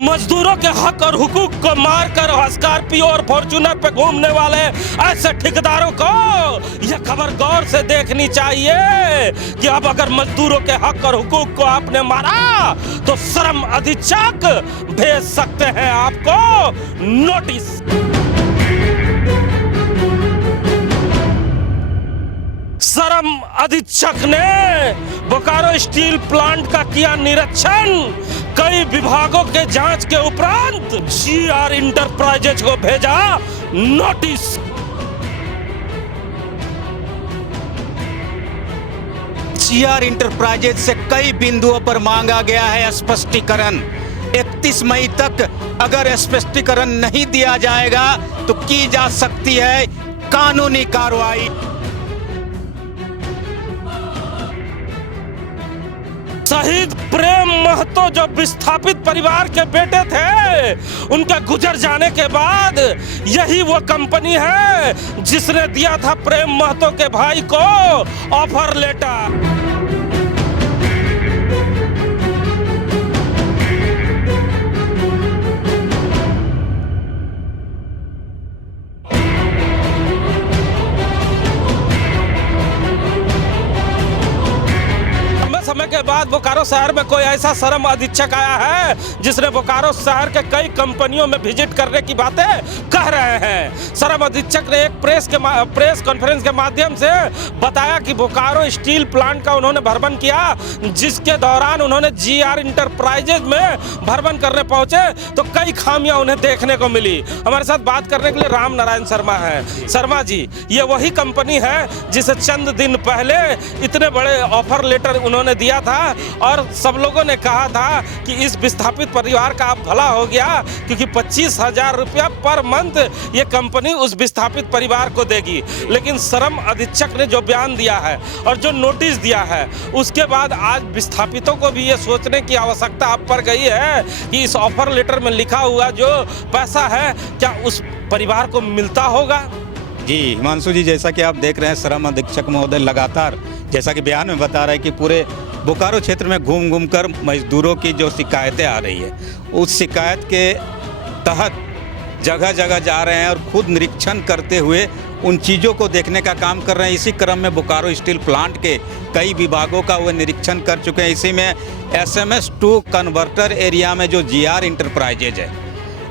मजदूरों के हक और हुकूक को मारकर स्कॉर्पियो और फॉर्च्यूनर पे घूमने वाले ऐसे ठेकेदारों को यह खबर गौर से देखनी चाहिए कि अब अगर मजदूरों के हक और हुकूक को आपने मारा तो श्रम अधीक्षक भेज सकते हैं आपको नोटिस। श्रम अधीक्षक ने बोकारो स्टील प्लांट का किया निरीक्षण। कई विभागों के जांच के उपरांत जीआर इंटरप्राइजेज को भेजा नोटिस। जीआर इंटरप्राइजेज से कई बिंदुओं पर मांगा गया है स्पष्टीकरण। 31 मई तक अगर स्पष्टीकरण नहीं दिया जाएगा तो की जा सकती है कानूनी कार्रवाई। शहीद प्रेम महतो जो विस्थापित परिवार के बेटे थे, उनके गुजर जाने के बाद यही वो कंपनी है जिसने दिया था प्रेम महतो के भाई को ऑफर लेटर। समय के बाद बोकारो शहर में कोई ऐसा श्रम अधीक्षक आया है जिसने बोकारो शहर के कई कंपनियों में विजिट करने की बातें कह रहे हैं। श्रम अधीक्षक ने एक प्रेस कॉन्फ्रेंस के माध्यम से बताया कि बोकारो स्टील प्लांट का उन्होंने भ्रमण किया, जिसके दौरान उन्होंने जीआर इंटरप्राइजेज में भ्रमण करने पहुंचे तो कई खामियां उन्हें देखने को मिली। हमारे साथ बात करने के लिए राम नारायण शर्मा है। शर्मा जी, ये वही कंपनी है जिसे चंद दिन पहले इतने बड़े ऑफर लेटर उन्होंने दिया था और सब लोगों ने कहा था कि इस विस्थापित परिवार का अब भला हो गया क्योंकि 25,000 रुपया पर मंथ ये कंपनी उस विस्थापित परिवार को देगी। लेकिन श्रम अधीक्षक ने जो बयान दिया है और जो नोटिस दिया है, उसके बाद आज विस्थापितों को भी ये सोचने की आवश्यकता अब पड़ गई है कि इस ऑफर लेटर में लिखा हुआ जो पैसा है क्या उस परिवार को मिलता होगा। जी हिमांशु जी, जैसा कि आप देख रहे हैं श्रम अधीक्षक महोदय लगातार जैसा कि बयान में बता रहे हैं कि पूरे बोकारो क्षेत्र में घूम घूम कर मजदूरों की जो शिकायतें आ रही है उस शिकायत के तहत जगह जगह जा रहे हैं और खुद निरीक्षण करते हुए उन चीज़ों को देखने का काम कर रहे हैं। इसी क्रम में बोकारो स्टील प्लांट के कई विभागों का वो निरीक्षण कर चुके हैं। इसी में SMS2 कन्वर्टर एरिया में जो जीआर इंटरप्राइजेज है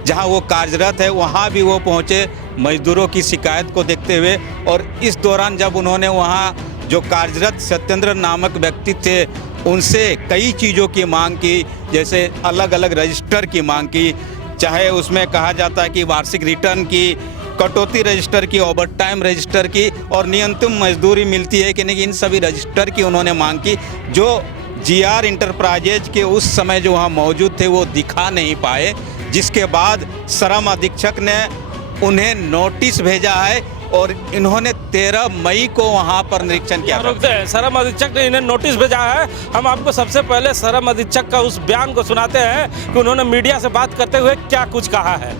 जहां वो कार्यरत है, वहां भी वो पहुंचे मजदूरों की शिकायत को देखते हुए। और इस दौरान जब उन्होंने वहां जो कार्यरत सत्येंद्र नामक व्यक्ति थे उनसे कई चीज़ों की मांग की, जैसे अलग अलग रजिस्टर की मांग की, चाहे उसमें कहा जाता है कि वार्षिक रिटर्न की, कटौती रजिस्टर की, ओवर टाइम रजिस्टर की और न्यूनतम मजदूरी मिलती है कि नहीं, इन सभी रजिस्टर की उन्होंने मांग की जो जीआर इंटरप्राइजेज के उस समय जो वहाँ मौजूद थे वो दिखा नहीं पाए, जिसके बाद श्रम अधीक्षक ने उन्हें नोटिस भेजा है और इन्होंने 13 मई को वहां पर निरीक्षण किया। रुकते हैं, श्रम अधीक्षक ने इन्हें नोटिस भेजा है। हम आपको सबसे पहले श्रम अधीक्षक का उस बयान को सुनाते हैं कि उन्होंने मीडिया से बात करते हुए क्या कुछ कहा है।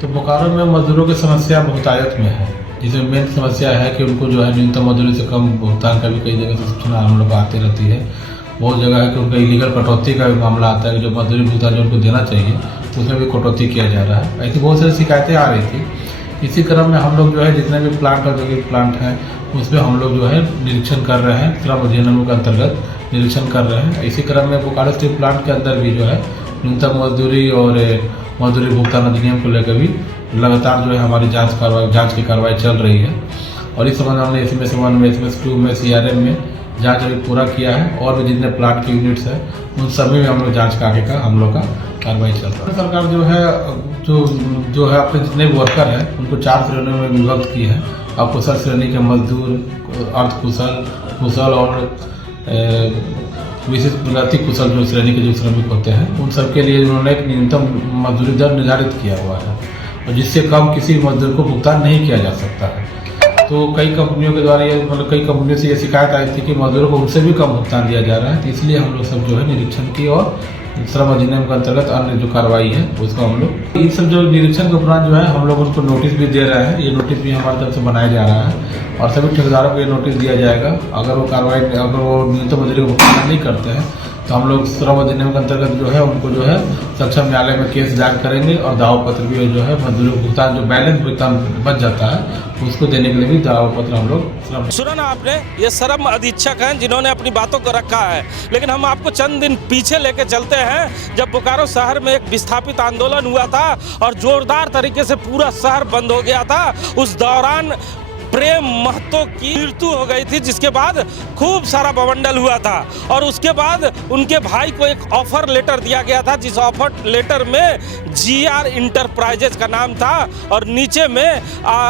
तो बोकारो में मजदूरों की समस्या बहुतायत में है, जिसमें मेन समस्या है कि उनको जो है न्यूनतम मजदूरी से कम भुगतान का भी कई जगह से सूचना हम लोग आती रहती है। बहुत जगह है कि उनका इलीगल कटौती का भी मामला आता है कि जो मजदूरी भुगतान जो उनको देना चाहिए तो उसमें भी कटौती किया जा रहा है। ऐसी बहुत सारी शिकायतें आ रही थी। इसी क्रम में हम लोग जो है जितने भी प्लांट और जो प्लांट हैं उसमें हम लोग जो है निरीक्षण कर रहे हैं, श्रम अधिनियम के अंतर्गत निरीक्षण कर रहे हैं। इसी क्रम में बोकारो स्टील प्लांट के अंदर भी जो है न्यूनतम मजदूरी और मजदूरी भुगतान अधिनियम को लेकर भी लगातार जो है हमारी जाँच की कार्रवाई चल रही है। और इस संबंध में हमने SMS1 में SMS2 में CRM में जाँच अभी पूरा किया है और भी जितने प्लांट के यूनिट्स हैं उन सभी में हम लोग जाँच का आगे का हम लोग का कार्रवाई चल रहा है। सरकार जो है जो है अपने जितने भी वर्कर हैं उनको 4 श्रेणियों में विभक्त की है। अकुशल श्रेणी के मजदूर, अर्धकुशल, कुशल और विशिष्ट अति कुशल जो श्रेणी के जो श्रमिक होते हैं उन सबके लिए उन्होंने एक न्यूनतम मजदूरी दर निर्धारित किया हुआ है और जिससे कम किसी मजदूर को भुगतान नहीं किया जा सकता है। तो कई कंपनियों के द्वारा ये कई कंपनियों से ये शिकायत आई थी कि मजदूरों को उनसे भी कम भुगतान दिया जा रहा है। तो इसलिए हम लोग सब जो है निरीक्षण की और श्रम अधिनियम के अंतर्गत अन्य जो कार्रवाई है उसको हम लोग इन सब जो निरीक्षण के उपरांत जो है हम लोग उनको नोटिस भी दे रहे हैं। ये नोटिस भी हमारी तरफ से बनाया जा रहा है और सभी ठेकेदारों को ये नोटिस दिया जाएगा। अगर वो कार्रवाई अगर वो न्यूनतम मजदूरी का भुगतान नहीं करते हैं तो हम लोग श्रम अधिनियम के अंतर्गत जो है उनको जो है सक्षम न्यायालय में केस दायर करेंगे और दावा पत्र भी जो है मजदूरों को भुगतान जो बैलेंस भुगतान बच जाता है उसको देने के लिए भी दावा पत्र हम लोग सुना ना आपने, ये श्रम अधीक्षक हैं जिन्होंने अपनी बातों को रखा है। लेकिन हम आपको चंद दिन पीछे लेके चलते हैं, जब बोकारो शहर में एक विस्थापित आंदोलन हुआ था और जोरदार तरीके से पूरा शहर बंद हो गया था। उस दौरान प्रेम महतो की मृत्यु हो गई थी, जिसके बाद खूब सारा बवंडल हुआ था और उसके बाद उनके भाई को एक ऑफर लेटर दिया गया था, जिस ऑफर लेटर में GR इंटरप्राइजेज का नाम था और नीचे में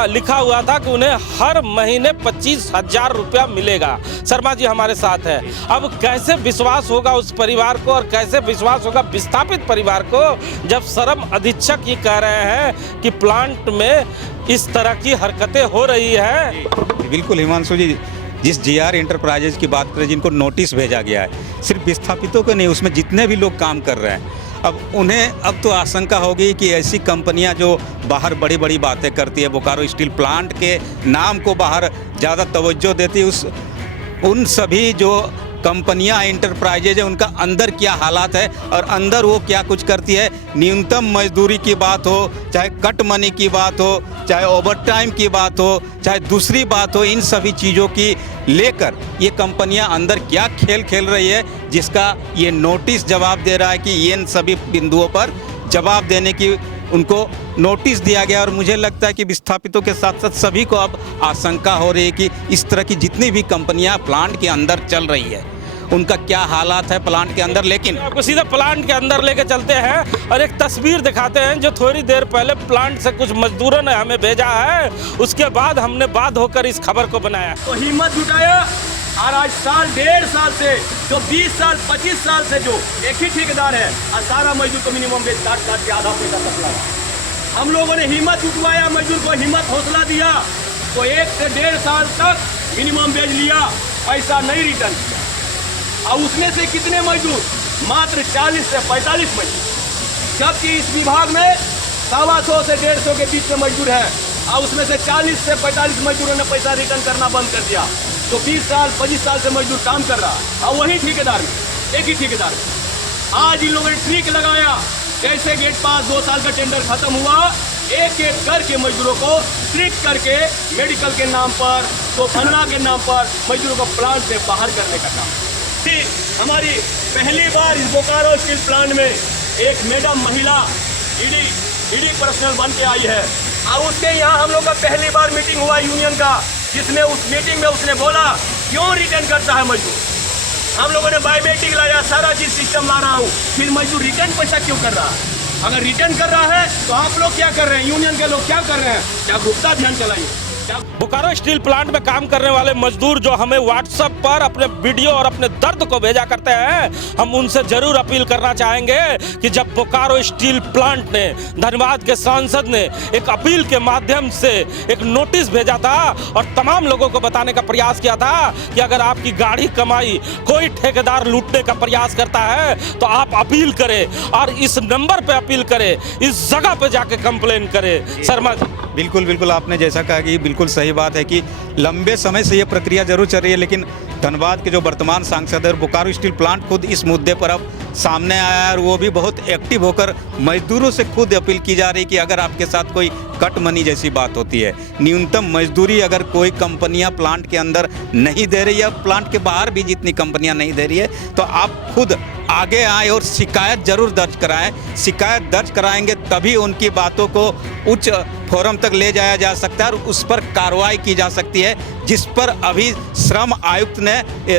लिखा हुआ था कि उन्हें हर महीने 25,000 रुपया मिलेगा। शर्मा जी हमारे साथ है। अब कैसे विश्वास होगा उस परिवार को और कैसे विश्वास होगा विस्थापित परिवार को, जब श्रम अधीक्षक ये कह रहे हैं कि प्लांट में इस तरह की हरकतें हो रही है। बिल्कुल हिमांशु जी, जिस GR इंटरप्राइजेज की बात करें, जिनको नोटिस भेजा गया है, सिर्फ विस्थापितों को नहीं, उसमें जितने भी लोग काम कर रहे हैं, अब उन्हें अब तो आशंका होगी कि ऐसी कंपनियां जो बाहर बड़ी बड़ी बातें करती है, बोकारो स्टील प्लांट के नाम को बाहर ज़्यादा तवज्जो देती है, उन सभी जो कंपनियां इंटरप्राइजेज है उनका अंदर क्या हालात है और अंदर वो क्या कुछ करती है। न्यूनतम मजदूरी की बात हो, चाहे कट मनी की बात हो, चाहे ओवरटाइम की बात हो, चाहे दूसरी बात हो, इन सभी चीज़ों की लेकर ये कंपनियां अंदर क्या खेल खेल रही है, जिसका ये नोटिस जवाब दे रहा है कि इन सभी बिंदुओं पर जवाब देने की उनको नोटिस दिया गया। और मुझे लगता है कि विस्थापितों के साथ साथ सभी को अब आशंका हो रही है कि इस तरह की जितनी भी कंपनियां प्लांट के अंदर चल रही है उनका क्या हालात है प्लांट के अंदर। लेकिन आपको सीधा प्लांट के अंदर लेके चलते हैं और एक तस्वीर दिखाते हैं जो थोड़ी देर पहले प्लांट से कुछ मजदूरों ने हमें भेजा है, उसके बाद हमने बात होकर इस खबर को बनाया। तो हिम्मत जुटाया और आज साल 1.5 साल से जो 20 साल 25 साल से जो एक ही ठेकेदार है और सारा मजदूर को मिनिमम वेज काट के आधा पैसा सप्लाई। हम लोगों ने हिम्मत जुटवाया, मजदूर को हिम्मत हौसला दिया, तो 1 से 1.5 साल तक मिनिमम वेज लिया, पैसा नहीं रिटर्न किया। और उसमें से कितने मजदूर, मात्र 40 से 45 मजदूर, जबकि इस विभाग में 125 से 150 के बीच में मजदूर है और उसमें से 40 से 45 मजदूरों ने पैसा रिटर्न करना बंद कर दिया। तो 20 साल 25 साल से मजदूर काम कर रहा है और वही ठेकेदार में, एक ही ठेकेदार में। आज इन लोगों ने ट्रिक लगाया, जैसे गेट पास 2 साल का टेंडर खत्म हुआ, एक एक करके मजदूरों को ट्रिक करके मेडिकल के नाम पर, तो फन्ना के नाम पर मजदूरों को प्लांट से बाहर करने का काम। हमारी पहली बार इस बोकारो स्टील प्लांट में एक मैडम महिला ईडी पर्सनल बन के आई है और उसके यहाँ हम लोग का पहली बार मीटिंग हुआ यूनियन का, जिसमें उस मीटिंग में उसने बोला क्यों रिटर्न करता है मजदूर। हम लोगों ने बायोमेट्रिक लाया, सारा चीज सिस्टम ला रहा हूँ, फिर मजदूर रिटर्न पैसा क्यों कर रहा है। अगर रिटर्न कर रहा है तो आप लोग क्या कर रहे हैं, यूनियन के लोग क्या कर रहे हैं, क्या गुप्ता अभियान चलाइए। बोकारो स्टील प्लांट में काम करने वाले मजदूर जो हमें व्हाट्सएप पर अपने वीडियो और अपने दर्द को भेजा करते हैं, हम उनसे जरूर अपील करना चाहेंगे कि जब बोकारो स्टील प्लांट ने, धनबाद के सांसद ने एक अपील के माध्यम से एक नोटिस भेजा था और तमाम लोगों को बताने का प्रयास किया था कि अगर आपकी गाढ़ी कमाई कोई ठेकेदार लूटने का प्रयास करता है तो आप अपील करें और इस नंबर पे अपील करें, इस जगह पे जाके कंप्लेन करें। शर्मा जी बिल्कुल बिल्कुल, आपने जैसा कहा कि बिल्कुल सही बात है कि लंबे समय से ये प्रक्रिया जरूर चल रही है, लेकिन धनबाद के जो वर्तमान सांसद है और बोकारो स्टील प्लांट खुद इस मुद्दे पर अब सामने आया है और वो भी बहुत एक्टिव होकर मजदूरों से खुद अपील की जा रही है कि अगर आपके साथ कोई कट मनी जैसी बात होती है, न्यूनतम मजदूरी अगर कोई कंपनियां प्लांट के अंदर नहीं दे रही है, प्लांट के बाहर भी जितनी कंपनियां नहीं दे रही है, तो आप खुद आगे आए और शिकायत जरूर दर्ज कराएं। शिकायत दर्ज कराएंगे तभी उनकी बातों को उच्च फोरम तक ले जाया जा सकता है और उस पर कार्रवाई की जा सकती है, जिस पर अभी श्रम आयुक्त ने,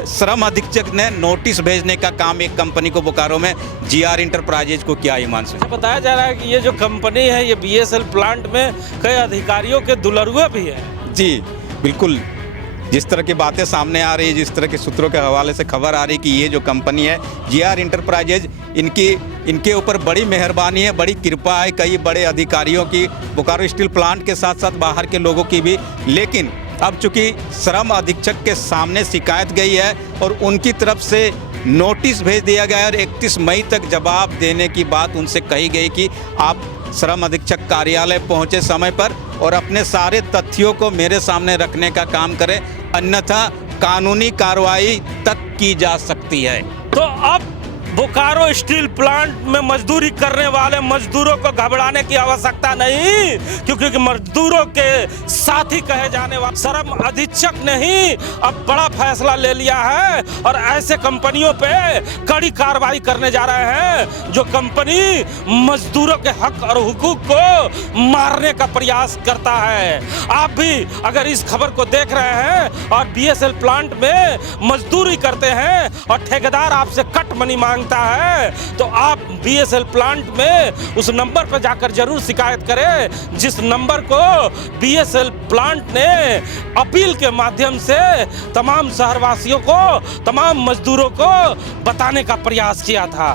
श्रम अधीक्षक ने नोटिस भेजने का काम एक कंपनी को बोकारो में GR इंटरप्राइजेज को किया। हिमांशु, बताया जा रहा है कि ये जो कंपनी है ये BSL प्लांट में कई अधिकारियों के दुलरुए भी है। जी बिल्कुल, जिस तरह की बातें सामने आ रही है, जिस तरह के सूत्रों के हवाले से खबर आ रही है कि ये जो कंपनी है GR इंटरप्राइजेज, इनके ऊपर बड़ी मेहरबानी है, बड़ी कृपा है कई बड़े अधिकारियों की, बोकारो स्टील प्लांट के साथ साथ बाहर के लोगों की भी। लेकिन अब चूंकि श्रम अधीक्षक के सामने शिकायत गई है और उनकी तरफ से नोटिस भेज दिया गया है और 31 मई तक जवाब देने की बात उनसे कही गई कि आप श्रम अधीक्षक कार्यालय पहुंचे समय पर और अपने सारे तथ्यों को मेरे सामने रखने का काम करें, अन्यथा कानूनी कार्रवाई तक की जा सकती है। तो अब बोकारो स्टील प्लांट में मजदूरी करने वाले मजदूरों को घबराने की आवश्यकता नहीं, क्योंकि मजदूरों के साथी कहे जाने वाले श्रम अधीक्षक ने ही अब बड़ा फैसला ले लिया है और ऐसे कंपनियों पे कड़ी कार्रवाई करने जा रहे हैं जो कंपनी मजदूरों के हक और हुकूक को मारने का प्रयास करता है। आप भी अगर इस खबर को देख रहे हैं और बीएसएल प्लांट में मजदूरी करते हैं और ठेकेदार आपसे कट मनी मांगता है, तो आप बीएसएल प्लांट में उस नंबर पर जाकर जरूर शिकायत करें जिस नंबर को बीएसएल प्लांट ने अपील के माध्यम से तमाम शहरवासियों को, तमाम मजदूरों को बताने का प्रयास किया था।